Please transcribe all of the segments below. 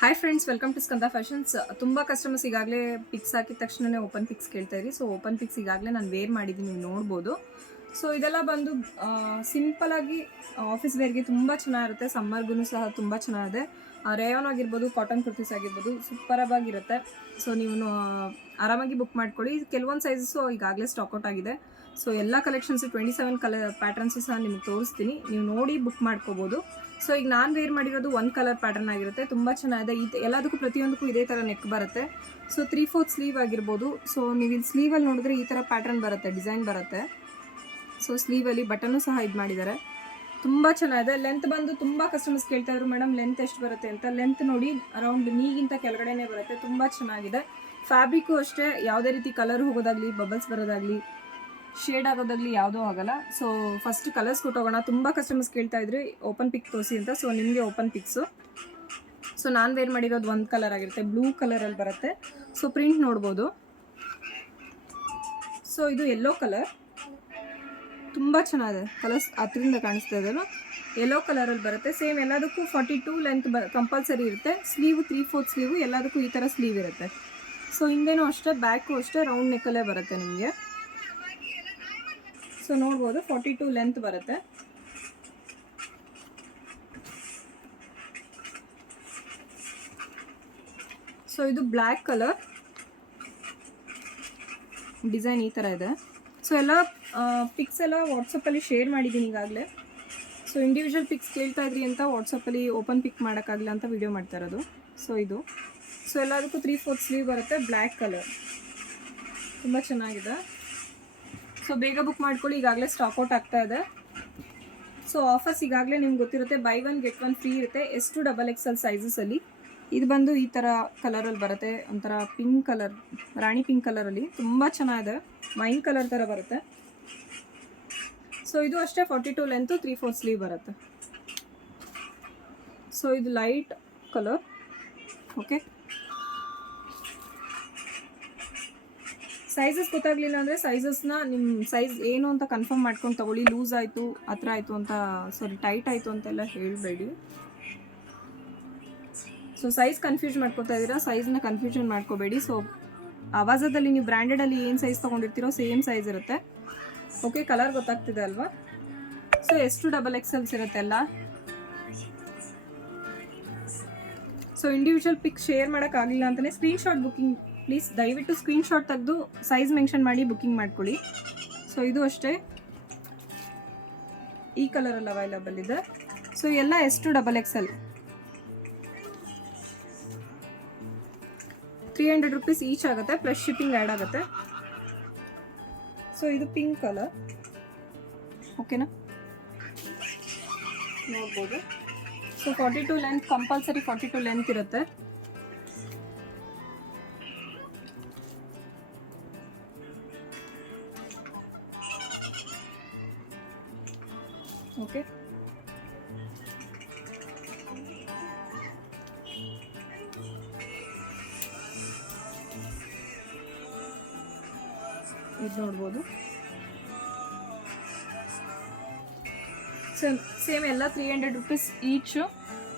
Hi friends, welcome to Skanda Fashions. ತುಂಬ customers ಈಗಾಗಲೇ pics ಹಾಕಿದ ತಕ್ಷಣನೇ ಓಪನ್ ಪಿಕ್ಸ್ ಕೇಳ್ತಾ ಇರಿ. ಸೊ ಓಪನ್ ಪಿಕ್ಸ್ ಈಗಾಗಲೇ ನಾನು ವೇರ್ ಮಾಡಿದ್ದೀನಿ, ನೀವು ನೋಡ್ಬೋದು. ಸೊ ಇದೆಲ್ಲ ಬಂದು ಸಿಂಪಲಾಗಿ ಆಫೀಸ್ ವೇರ್ಗೆ ತುಂಬ ಚೆನ್ನಾಗಿರುತ್ತೆ. ಸಮ್ಮರ್ಗೂ ಸಹ ತುಂಬ ಚೆನ್ನಾಗಿದೆ. ರೇಯಾನ್ ಆಗಿರ್ಬೋದು, ಕಾಟನ್ ಕುರ್ತೀಸ್ ಆಗಿರ್ಬೋದು, ಸೂಪರಾಗಿರುತ್ತೆ. ಸೊ ನೀವು ಆರಾಮಾಗಿ ಬುಕ್ ಮಾಡ್ಕೊಳ್ಳಿ. ಕೆಲವೊಂದು ಸೈಜಸ್ಸು ಈಗಾಗಲೇ ಸ್ಟಾಕ್ಔಟ್ ಆಗಿದೆ. ಸೊ ಎಲ್ಲ ಕಲೆಕ್ಷನ್ಸು 27 ಕಲರ್ ಪ್ಯಾಟರ್ನ್ಸು ಸಹ ನಿಮಗೆ ತೋರಿಸ್ತೀನಿ, ನೀವು ನೋಡಿ ಬುಕ್ ಮಾಡ್ಕೋಬೋದು. ಸೊ ಈಗ ನಾನು ವೇರ್ ಮಾಡಿರೋದು 1 ಕಲರ್ ಪ್ಯಾಟರ್ನ್ ಆಗಿರುತ್ತೆ, ತುಂಬ ಚೆನ್ನಾಗಿದೆ. ಎಲ್ಲದಕ್ಕೂ ಪ್ರತಿಯೊಂದಕ್ಕೂ ಇದೇ ಥರ ನೆಕ್ ಬರುತ್ತೆ. ಸೊ 3/4 ಸ್ಲೀವ್ ಆಗಿರ್ಬೋದು. ಸೊ ನೀವು ಇಲ್ಲಿ ಸ್ಲೀವಲ್ಲಿ ನೋಡಿದ್ರೆ ಈ ಥರ ಪ್ಯಾಟರ್ನ್ ಬರುತ್ತೆ, ಡಿಸೈನ್ ಬರುತ್ತೆ. ಸೊ ಸ್ಲೀವಲ್ಲಿ ಬಟನ್ನು ಸಹ ಇದು ಮಾಡಿದ್ದಾರೆ, ತುಂಬ ಚೆನ್ನಾಗಿದೆ. ಲೆಂತ್ ಬಂದು ತುಂಬ ಕಸ್ಟಮರ್ಸ್ ಕೇಳ್ತಾ ಇದ್ರು, ಮೇಡಮ್ ಲೆಂತ್ ಎಷ್ಟು ಬರುತ್ತೆ ಅಂತ. ಲೆಂತ್ ನೋಡಿ ಅರೌಂಡ್ ನೀಗಿಂತ ಕೆಳಗಡೆನೇ ಬರುತ್ತೆ, ತುಂಬ ಚೆನ್ನಾಗಿದೆ. ಫ್ಯಾಬ್ರಿಕ್ಕು ಅಷ್ಟೇ, ಯಾವುದೇ ರೀತಿ ಕಲರ್ ಹೋಗೋದಾಗಲಿ, ಬಬಲ್ಸ್ ಬರೋದಾಗಲಿ, ಶೇಡ್ ಆಗೋದಾಗಲಿ ಯಾವುದೂ ಆಗಲ್ಲ. ಸೊ ಫಸ್ಟ್ ಕಲರ್ಸ್ ಕೊಟ್ಟೋಗೋಣ. ತುಂಬ ಕಸ್ಟಮರ್ಸ್ ಕೇಳ್ತಾ ಇದ್ರಿ ಓಪನ್ ಪಿಕ್ ತೋರಿಸಿ ಅಂತ. ಸೊ ನಿಮಗೆ ಓಪನ್ ಪಿಕ್ಸು. ಸೊ ನಾನು ವೇರ್ ಮಾಡಿರೋದು 1 ಕಲರ್ ಆಗಿರುತ್ತೆ, ಬ್ಲೂ ಕಲರಲ್ಲಿ ಬರುತ್ತೆ. ಸೊ ಪ್ರಿಂಟ್ ನೋಡ್ಬೋದು. ಸೊ ಇದು ಯೆಲ್ಲೋ ಕಲರ್, ತುಂಬ ಚೆನ್ನಾಗಿದೆ. ಕಲರ್ಸ್ ಹತ್ತಿರದಿಂದ ಕಾಣಿಸ್ತಾ ಇದೆಯಲ್ಲ, ಯೆಲ್ಲೋ ಕಲರಲ್ಲಿ ಬರುತ್ತೆ. ಸೇಮ್ ಎಲ್ಲದಕ್ಕೂ 42 ಲೆಂತ್ ಕಂಪಲ್ಸರಿ ಇರುತ್ತೆ. ಸ್ಲೀವು 3/4 ಸ್ಲೀವು, ಎಲ್ಲದಕ್ಕೂ ಈ ಥರ ಸ್ಲೀವ್ ಇರುತ್ತೆ. ಸೊ ಹಿಂದೆನೂ ಅಷ್ಟೇ, ಬ್ಯಾಕು ಅಷ್ಟೇ ರೌಂಡ್ ನೆಕ್ಕಲ್ಲೇ ಬರುತ್ತೆ ನಿಮಗೆ. ಸೊ ನೋಡ್ಬೋದು 42 ಲೆಂತ್ ಬರುತ್ತೆ. ಸೊ ಇದು ಬ್ಲ್ಯಾಕ್ ಕಲರ್ ಡಿಸೈನ್ ಈ ಥರ ಇದೆ. ಸೊ ಎಲ್ಲ ಪಿಕ್ಸ್ ಎಲ್ಲ ವಾಟ್ಸಪ್ಪಲ್ಲಿ ಶೇರ್ ಮಾಡಿದ್ದೀನಿ ಈಗಾಗಲೇ. ಸೊ ಇಂಡಿವಿಜುವಲ್ ಪಿಕ್ಸ್ ಕೇಳ್ತಾ ಇದ್ರಿ ಅಂತ ವಾಟ್ಸಪ್ಪಲ್ಲಿ ಓಪನ್ ಪಿಕ್ ಮಾಡೋಕ್ಕಾಗಲ್ಲ ಅಂತ ವಿಡಿಯೋ ಮಾಡ್ತಾ ಇರೋದು. ಸೊ ಇದು ಸೊ ಎಲ್ಲದಕ್ಕೂ 3/4 ಸ್ಲೀವ್ ಬರುತ್ತೆ, ಬ್ಲ್ಯಾಕ್ ಕಲರ್, ತುಂಬ ಚೆನ್ನಾಗಿದೆ. ಸೊ ಬೇಗ ಬುಕ್ ಮಾಡ್ಕೊಳ್ಳಿ, ಈಗಾಗಲೇ ಸ್ಟಾಕ್ಔಟ್ ಆಗ್ತಾ ಇದೆ. ಸೊ ಆಫರ್ಸ್ ಈಗಾಗಲೇ ನಿಮ್ಗೆ ಗೊತ್ತಿರುತ್ತೆ, ಬೈ 1 get 1 ಫ್ರೀ ಇರುತ್ತೆ. S2 XXL ಸೈಜಸಲ್ಲಿ. ಇದು ಬಂದು ಈ ಥರ ಕಲರಲ್ಲಿ ಬರುತ್ತೆ, ಒಂಥರ ಪಿಂಕ್ ಕಲರ್, ರಾಣಿ ಪಿಂಕ್ ಕಲರಲ್ಲಿ, ತುಂಬ ಚೆನ್ನಾಗಿದೆ. ವೈನ್ ಕಲರ್ ಥರ ಬರುತ್ತೆ. ಸೊ ಇದು ಅಷ್ಟೇ 42 ಲೆಂತು, 3/4 ಸ್ಲೀವ್ ಬರುತ್ತೆ. ಸೊ ಇದು ಲೈಟ್ ಕಲರ್. ಓಕೆ, ಸೈಜಸ್ ಗೊತ್ತಾಗಲಿಲ್ಲ ಅಂದರೆ ಸೈಜಸ್ನ ನಿಮ್ಮ ಸೈಜ್ ಏನು ಅಂತ ಕನ್ಫರ್ಮ್ ಮಾಡ್ಕೊಂಡು ತೊಗೊಳ್ಳಿ. ಲೂಸ್ ಆಯಿತು, ಹತ್ರ ಆಯಿತು ಅಂತ, ಟೈಟ್ ಆಯಿತು ಅಂತೆಲ್ಲ ಹೇಳಬೇಡಿ. ಸೊ ಸೈಜ್ ಕನ್ಫ್ಯೂಸ್ ಮಾಡ್ಕೊತಾ ಇದ್ದೀರಾ, ಸೈಜ್ನ ಕನ್ಫ್ಯೂಷನ್ ಮಾಡ್ಕೋಬೇಡಿ. ಸೊ ಆವಾಜದಲ್ಲಿ ನೀವು ಬ್ರ್ಯಾಂಡೆಡಲ್ಲಿ ಏನು ಸೈಜ್ ತೊಗೊಂಡಿರ್ತೀರೋ ಸೇಮ್ ಸೈಜ್ ಇರುತ್ತೆ. ಓಕೆ, ಕಲರ್ ಗೊತ್ತಾಗ್ತಿದೆ ಅಲ್ವಾ. ಸೊ S2 XXL ಇರುತ್ತೆ ಎಲ್ಲ. ಸೊ ಇಂಡಿವಿಜುವಲ್ ಪಿಕ್ ಶೇರ್ ಮಾಡೋಕ್ಕಾಗಲಿಲ್ಲ ಅಂತಲೇ ಸ್ಕ್ರೀನ್ಶಾಟ್ ಬುಕ್ಕಿಂಗ್ ಪ್ಲೀಸ್, ದಯವಿಟ್ಟು ಸ್ಕ್ರೀನ್ಶಾಟ್ ತೆಗೆದು ಸೈಜ್ ಮೆನ್ಷನ್ ಮಾಡಿ ಬುಕ್ಕಿಂಗ್ ಮಾಡ್ಕೊಳ್ಳಿ. ಸೊ ಇದು ಅಷ್ಟೇ, ಈ ಕಲರಲ್ಲಿ ಅವೈಲಬಲ್ ಇದೆ. ಸೊ ಎಲ್ಲ S2 XXL, 300 ರೂಪೀಸ್ ಈಚ್ ಆಗುತ್ತೆ, ಪ್ಲಸ್ ಶಿಪ್ಪಿಂಗ್ ಆ್ಯಡ್ ಆಗುತ್ತೆ. ಸೊ ಇದು ಪಿಂಕ್ ಕಲರ್, ಓಕೆನಾ, ನೋಡ್ಬೋದು. ಸೊ 42 ಲೆಂತ್ ಕಂಪಲ್ಸರಿ, 42 ಲೆಂತ್ ಇರುತ್ತೆ. ಓಕೆ, ಇದು ನೋಡ್ಬೋದು. ಸೇಮ್ ಎಲ್ಲ 300 ರೂಪೀಸ್ ಈಚು.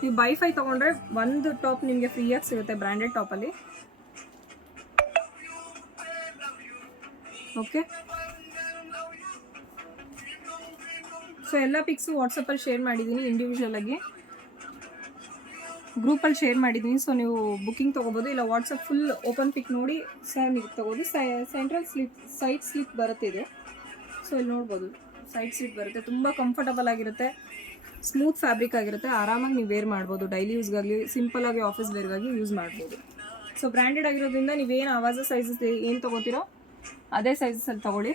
ನೀವು ಬೈ 5 ತೊಗೊಂಡ್ರೆ ಒಂದು ಟಾಪ್ ನಿಮಗೆ ಫ್ರೀಯಾಗಿ ಸಿಗುತ್ತೆ, ಬ್ರ್ಯಾಂಡೆಡ್ ಟಾಪಲ್ಲಿ. ಓಕೆ, ಸೊ ಎಲ್ಲ ಪಿಕ್ಸು ವಾಟ್ಸಪ್ಪಲ್ಲಿ ಶೇರ್ ಮಾಡಿದ್ದೀನಿ, ಇಂಡಿವಿಜುವಲಾಗಿ ಗ್ರೂಪಲ್ಲಿ ಶೇರ್ ಮಾಡಿದ್ದೀನಿ. ಸೊ ನೀವು ಬುಕ್ಕಿಂಗ್ ತೊಗೋಬೋದು, ಇಲ್ಲ ವಾಟ್ಸಪ್ ಫುಲ್ ಓಪನ್ ಪಿಕ್ ನೋಡಿ ಸಹ ನೀವು ತೊಗೋಬೋದು. ಸೆಂಟ್ರಲ್ ಸ್ಲಿಪ್, ಸೈಡ್ ಸ್ಲಿಪ್ ಬರುತ್ತೆ ಇದು. ಸೊ ಇಲ್ಲಿ ನೋಡ್ಬೋದು, ಸೈಡ್ ಸ್ಲಿಪ್ ಬರುತ್ತೆ, ತುಂಬ ಕಂಫರ್ಟಬಲ್ ಆಗಿರುತ್ತೆ, ಸ್ಮೂತ್ ಫ್ಯಾಬ್ರಿಕ್ ಆಗಿರುತ್ತೆ. ಆರಾಮಾಗಿ ನೀವು ವೇರ್ ಮಾಡ್ಬೋದು, ಡೈಲಿ ಯೂಸ್ಗಾಗಲಿ, ಸಿಂಪಲಾಗಿ ಆಫೀಸ್ ವೇರ್ಗಾಗಿ ಯೂಸ್ ಮಾಡ್ಬೋದು. ಸೊ ಬ್ರ್ಯಾಂಡೆಡ್ ಆಗಿರೋದ್ರಿಂದ ನೀವೇನು ಆವಾಜ ಸೈಜಸ್ ಏನು ತೊಗೋತೀರೋ ಅದೇ ಸೈಜಸಲ್ಲಿ ತೊಗೊಳ್ಳಿ.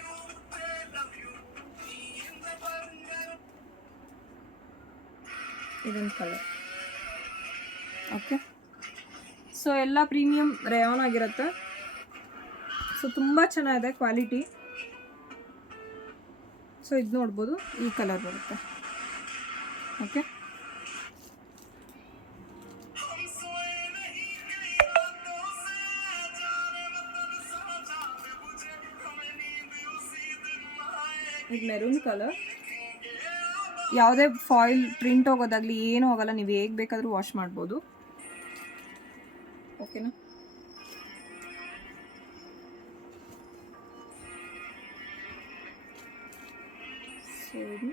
ಇದೊಂದು ಕಲರ್. ಓಕೆ, ಸೊ ಎಲ್ಲ ಪ್ರೀಮಿಯಂ ರೇಯಾನ್ ಆಗಿರುತ್ತೆ. ಸೊ ತುಂಬ ಚೆನ್ನಾಗಿದೆ ಕ್ವಾಲಿಟಿ. ಸೊ ಇದು ನೋಡ್ಬೋದು, ಈ ಕಲರ್ ಬರುತ್ತೆ. ಓಕೆ, ಇದು ಮೆರೂನ್ ಕಲರ್. ಯಾವುದೇ ಫಾಯಿಲ್ ಪ್ರಿಂಟ್ ಹೋಗೋದಾಗಲಿ ಏನೂ ಹೋಗಲ್ಲ, ನೀವು ಹೇಗೆ ಬೇಕಾದರೂ ವಾಶ್ ಮಾಡ್ಬೋದು. ಓಕೆನಾ. ಸೊ ಇದು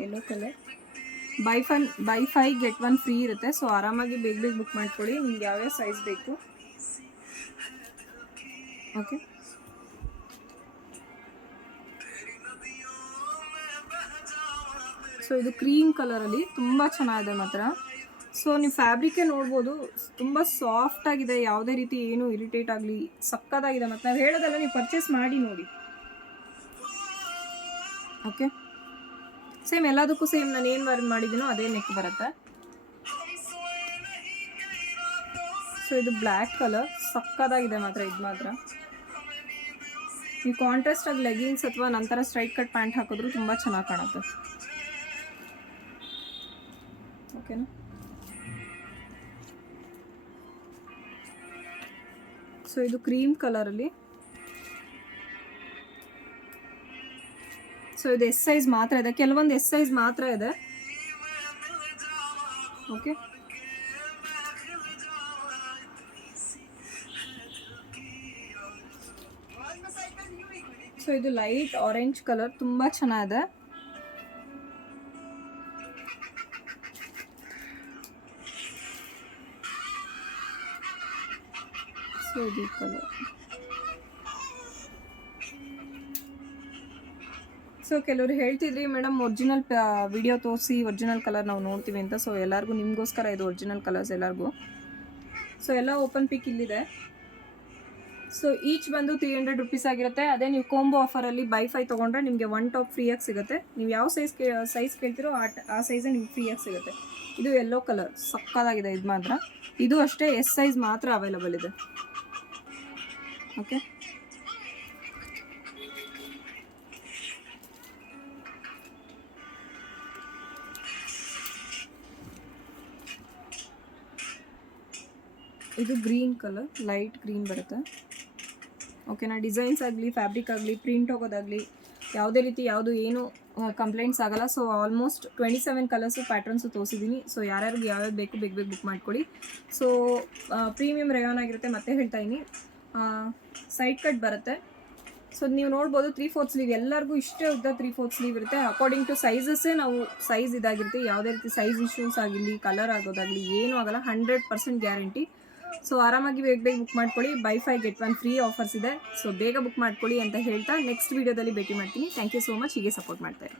yellow colour, by 5 get 1 free ಇರುತ್ತೆ. ಸೊ ಆರಾಮಾಗಿ ಬೇಗ ಬೇಗ ಬುಕ್ ಮಾಡ್ಕೊಳ್ಳಿ, ನಿಮ್ಗೆ ಯಾವ್ಯಾವ ಸೈಜ್ ಬೇಕು. ಓಕೆ, ಸೊ ಇದು ಕ್ರೀಮ್ ಕಲರಲ್ಲಿ ತುಂಬ ಚೆನ್ನಾಗಿದೆ ಮಾತ್ರ. ಸೊ ನೀವು ಫ್ಯಾಬ್ರಿಕೇ ನೋಡ್ಬೋದು, ತುಂಬ ಸಾಫ್ಟ್ ಆಗಿದೆ, ಯಾವುದೇ ರೀತಿ ಏನು ಇರಿಟೇಟ್ ಆಗಲಿ, ಸಕ್ಕತ್ತಾಗಿದೆ. ಮತ್ತು ನಾವು ಹೇಳೋದಲ್ಲ, ನೀವು ಪರ್ಚೇಸ್ ಮಾಡಿ ನೋಡಿ. ಓಕೆ, ಸೇಮ್ ಎಲ್ಲದಕ್ಕೂ ಸೇಮ್ ನಾನು ಏನು ವರ್ಕ್ ಮಾಡಿದ್ದೀನೋ ಅದೇ ನೆಕ್ ಬರುತ್ತೆ. ಸೊ ಇದು ಬ್ಲ್ಯಾಕ್ ಕಲರ್, ಸಕ್ಕತ್ತಾಗಿದೆ ಮಾತ್ರ. ಇದು ಮಾತ್ರ ನೀವು ಕಾಂಟ್ರಾಸ್ಟ್ ಆಗಿ ಲೆಗಿನ್ಸ್ ಅಥವಾ ನಂತರ ಸ್ಟ್ರೈಟ್ ಕಟ್ ಪ್ಯಾಂಟ್ ಹಾಕಿದ್ರು ತುಂಬ ಚೆನ್ನಾಗಿ ಕಾಣುತ್ತೆ. ಓಕೆನಾ. ಸೊ ಇದು ಕ್ರೀಮ್ ಕಲರಲ್ಲಿ. ಸೊ ಇದು ಎಸ್ ಸೈಜ್ ಮಾತ್ರ ಇದೆ, ಕೆಲವೊಂದು ಎಸ್ ಸೈಜ್ ಮಾತ್ರ ಇದೆ. ಓಕೆ, ಸೊ ಇದು ಲೈಟ್ ಆರೆಂಜ್ ಕಲರ್, ತುಂಬ ಚೆನ್ನಾಗಿದೆ. ಸೊ ಇದು ಕಲರ್. ಸೊ ಕೆಲವರು ಹೇಳ್ತಿದ್ರಿ ಮೇಡಮ್ ಒರಿಜಿನಲ್ ವಿಡಿಯೋ ತೋರಿಸಿ ಒರಿಜಿನಲ್ ಕಲರ್ ನಾವು ನೋಡ್ತೀವಿ ಅಂತ. ಸೊ ಎಲ್ಲರಿಗೂ ನಿಮಗೋಸ್ಕರ ಇದು ಒರಿಜಿನಲ್ ಕಲರ್ಸ್ ಎಲ್ಲರಿಗೂ. ಸೊ ಎಲ್ಲ ಓಪನ್ ಪಿಕ್ ಇಲ್ಲಿದೆ. ಸೊ ಈಚ್ ಬಂದು 300 ರುಪೀಸ್ ಆಗಿರುತ್ತೆ. ಅದೇ ನೀವು ಕಾಂಬೋ ಆಫರಲ್ಲಿ ಬೈ 5 ತೊಗೊಂಡ್ರೆ ನಿಮಗೆ 1 ಟಾಪ್ ಫ್ರೀಯಾಗಿ ಸಿಗುತ್ತೆ. ನೀವು ಯಾವ ಸೈಜ್ ಕೇಳ್ತಿರೋ ಆ ಸೈಜೇ ನಿಮ್ಗೆ ಫ್ರೀಯಾಗಿ ಸಿಗುತ್ತೆ. ಇದು ಯೆಲ್ಲೋ ಕಲರ್, ಸಕ್ಕತ್ತಾಗಿದೆ ಇದು ಮಾತ್ರ. ಇದು ಅಷ್ಟೇ ಎಸ್ ಸೈಜ್ ಮಾತ್ರ ಅವೈಲಬಲ್ ಇದೆ. ಓಕೆ, ಇದು ಗ್ರೀನ್ ಕಲರ್, ಲೈಟ್ ಗ್ರೀನ್ ಬರುತ್ತೆ. ಓಕೆನಾ. ಡಿಸೈನ್ಸ್ ಆಗಲಿ, ಫ್ಯಾಬ್ರಿಕ್ ಆಗಲಿ, ಪ್ರಿಂಟ್ ಹೋಗೋದಾಗಲಿ, ಯಾವುದೇ ರೀತಿ ಏನು ಕಂಪ್ಲೇಂಟ್ಸ್ ಆಗಲ್ಲ. ಸೊ ಆಲ್ಮೋಸ್ಟ್ 27 ಕಲರ್ಸು ಪ್ಯಾಟ್ರನ್ಸು ತೋರಿಸಿದ್ದೀನಿ. ಸೊ ಯಾರ್ಯಾರಿಗೆ ಯಾವ್ಯಾವ್ದು ಬೇಕು ಬೇಗ ಬೇಗ ಬುಕ್ ಮಾಡ್ಕೊಳ್ಳಿ. ಸೊ ಪ್ರೀಮಿಯಮ್ ರೇಯಾನ್ ಆಗಿರುತ್ತೆ. ಮತ್ತೆ ಹೇಳ್ತಾ ಇದ್ದೀನಿ, ಸೈಡ್ ಕಟ್ ಬರುತ್ತೆ. ಸೊ ನೀವು ನೋಡ್ಬೋದು 3/4 ಸ್ಲೀವ್, ಎಲ್ಲರಿಗೂ ಇಷ್ಟೇ ಉದ್ದ 3/4 ಸ್ಲೀವ್ ಇರುತ್ತೆ. ಅಕಾರ್ಡಿಂಗ್ ಟು ಸೈಜಸ್ಸೇ ನಾವು ಸೈಜ್ ಇದಾಗಿರುತ್ತೆ. ಯಾವುದೇ ರೀತಿ ಸೈಜ್ ಇಶ್ಯೂಸ್ ಆಗಿರಲಿ, ಕಲರ್ ಆಗೋದಾಗಲಿ ಏನೂ ಆಗಲ್ಲ, 100% ಗ್ಯಾರಂಟಿ. ಸೊ ಆರಾಮಾಗಿ ಬೇಗ ಬೇಗ ಬುಕ್ ಮಾಡ್ಕೊಳ್ಳಿ. ಬೈ 5 get 1 ಫ್ರೀ ಆಫರ್ಸ್ ಇದೆ. ಸೊ ಬೇಗ ಬುಕ್ ಮಾಡ್ಕೊಳ್ಳಿ ಅಂತ ಹೇಳ್ತಾ ನೆಕ್ಸ್ಟ್ ವೀಡಿಯೋದಲ್ಲಿ ಭೇಟಿ ಮಾಡ್ತೀನಿ. Thank you so much. ಹೀಗೆ ಸಪೋರ್ಟ್ ಮಾಡ್ತಾ ಇರಿ.